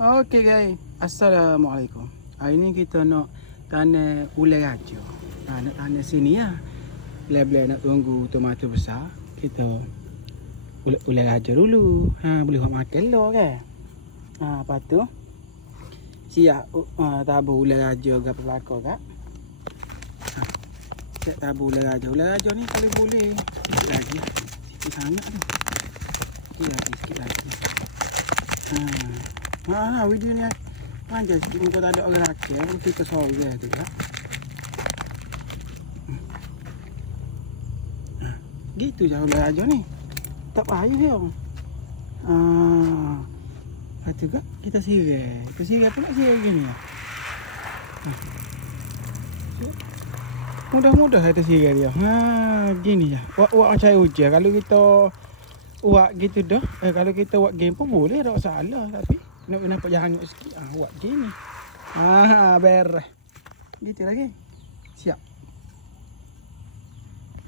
Okey guys, Assalamualaikum. Hari ni kita nak tanam ulat raja. Nak tanam sini lah. Bila-bila nak tunggu tomato besar, kita ulat raja dulu. Boleh buat makan lah kan. Lepas tu siap tabur ulat raja ke apa belakang kak. Siap tabur ulat raja. Ulat raja ni kalau boleh sikit lagi. Sikit sangat tu. Sikit lagi. Video ni panjang sikit muka tak ada orang rakyat. Mesti kesal dia tu ya. Gitu je ulat raja ni. Tak payah dia. Lepas tu kak kita sirai. Kita sirai apa nak sirai gini ya. Mudah-mudah kita sirai dia. Gini je. Buat macam hujan. Kalau kita buat gitu dah. Kalau kita buat game pun boleh, tak salah. Tapi nak nampak jangan sikit. Buat gini. Beres. Gitu lagi. Siap.